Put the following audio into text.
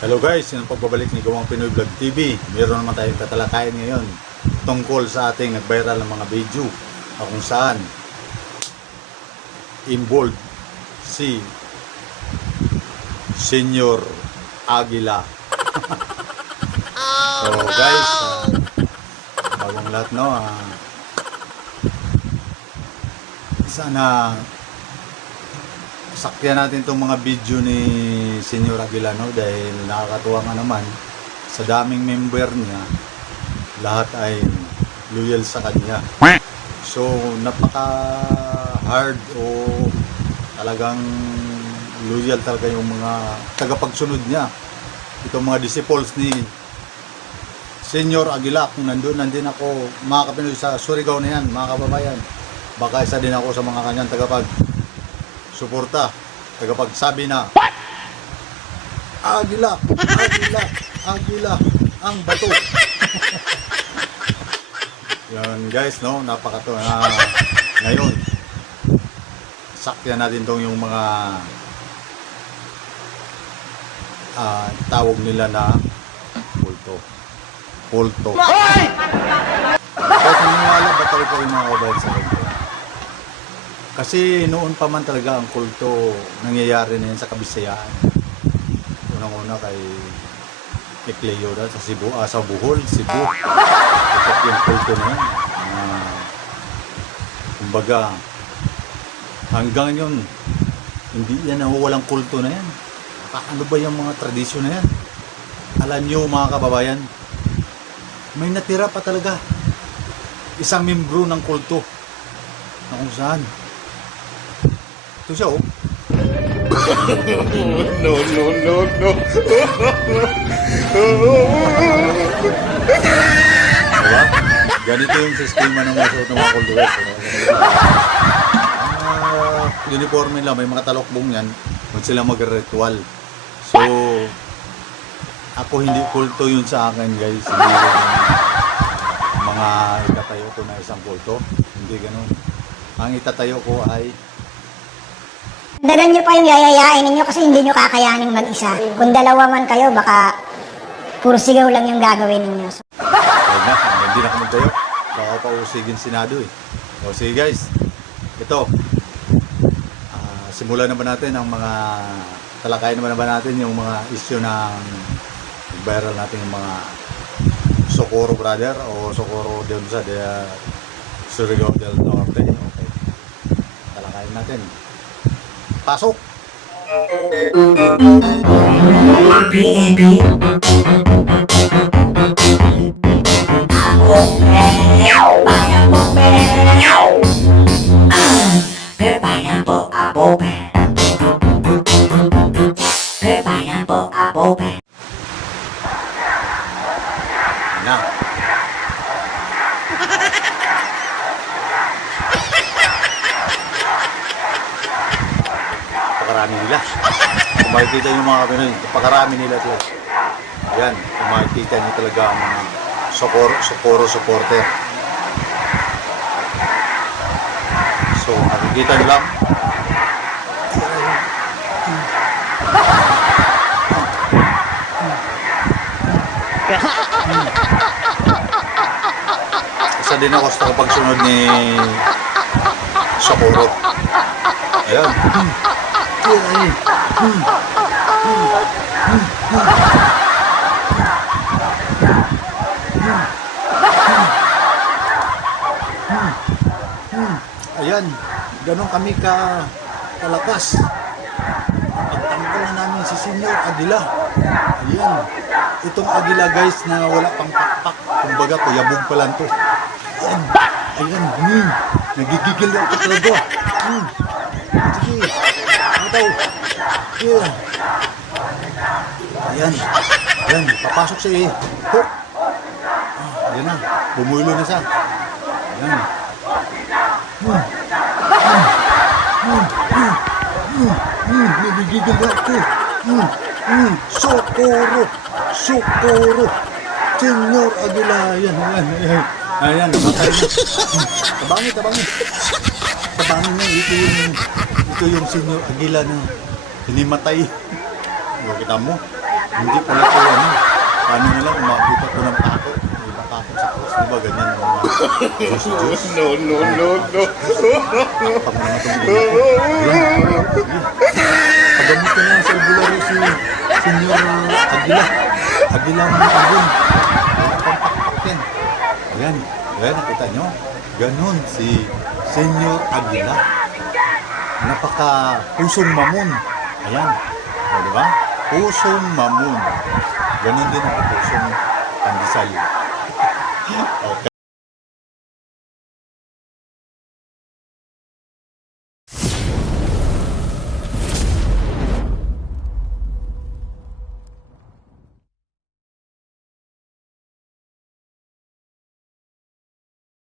Hello guys, yun ang pagbabalik ni Gawang Pinoy Vlog TV. Meron naman tayong tatalakayan ngayon tungkol sa ating nag-viral ng mga video na kung saan involved si Senior Aguila. so guys, ah, bagong lahat no, ah, sana sakyan natin itong mga video ni Senyor Aguilano dahil nakakatuwa nga naman sa daming member niya lahat ay loyal sa kanya. So napaka hard o talagang loyal talaga yung mga tagapagsunod niya. Itong mga disciples ni Senyor Aguila kung nandun nandin ako mga kapinoy sa Surigao na yan mga kababayan. Baka isa din ako sa mga kanyang tagapag suporta tagapagsabi na Agila, Agila, Agila ang bato. Yan guys, no, napakatuwa na ngayon. Sakyan natin tong yung mga ah, tawag nila na pulto. Pulto. Kahit naniniwala ba talaga yung mga kabayan sa kulto? Kasi noon pa man talaga ang kulto nangyayari na yan sa Kabisayaan. Unang-una kay kay Cleo dahil sa Cebu, ah, sa Bohol, Cebu. Ito yung kulto na yan. Ah, kumbaga, hanggang yun, hindi yan nawawalang kulto na yan. Ano ba yung mga tradisyon na yan? Alam nyo mga kababayan, may natira pa talaga isang membro ng kulto na kung saan ito siya no, no, no, no. Diba? Ganito yung sistema ng mga ng mga kultuwes. Ah, uniforme lang, may mga talokbong yan. Huwag sila mag-ritual. So, ako hindi kulto yun sa akin guys. Hindi mga itatayo ko na isang kulto. Hindi ganun. Ang itatayo ko ay Dagan nyo pa yung yayayain ninyo kasi hindi nyo kakayanin mag-isa. Kung dalawa man kayo, baka puro sigaw lang yung gagawin ninyo. So, hindi na ako magtayo. Baka pa usigin sinado eh. O sige guys, ito. Ah, simulan na ba natin ang mga talakayan naman na ba natin yung mga issue ng viral natin yung mga Socorro brother o Socorro de sa de Surigao del Norte. Okay. Talakayan natin. Pasok! Pineapple apple pen. Pineapple apple pen. Na. Pakarami nila. Kung makikita yung mga Pinoy, pakarami nila ito. Yan, kung makikita nyo talaga ang mga Socorro, Socorro supporter. So, nakikita nyo lang. Isa din ako sa pagsunod ni Socorro. Ayan. Ayan, ganun kami ka kalakas. Pagtanggal na namin si Senyor Aguila. Ayan, itong Aguila guys na wala pang pakpak. Kumbaga, kuyabog pa lang to. Ayan, ayan, hmm, nagigigil ako talaga. Hmm, sige, mataw. Yeah. Ayan, ayan, papasok siya eh. Hook. Ah, ayan na, bumulo na siya. Ayan. Hmm, nagigigil na ako. Hmm, hmm, Socorro! Socorro! Senyor Aguila! Ayan, ayan, ayan. Ayan, namatay na. Hmm, Tabangin, tabangin. Tabangin na. Ito yung, ito yung Senyor Aguila na hinimatay. Ano kita mo? Hindi pala ko ano. Paano nila kung makakita ko ng pako? May pako sa cross. Di ba ganyan Diyos Diyos? No, no, no, no. Pag mga itong. Pagamit na yan sa albularo si Senyor Aguila. Aguila mga agun. Pampakpak yan. Ayan. Ayan, nakita nyo? Ganon si Senyor Aguila napaka pusong mamon. Ayan. O, di ba? Pusong mamon. Ganun din ako pusong pandesal. okay.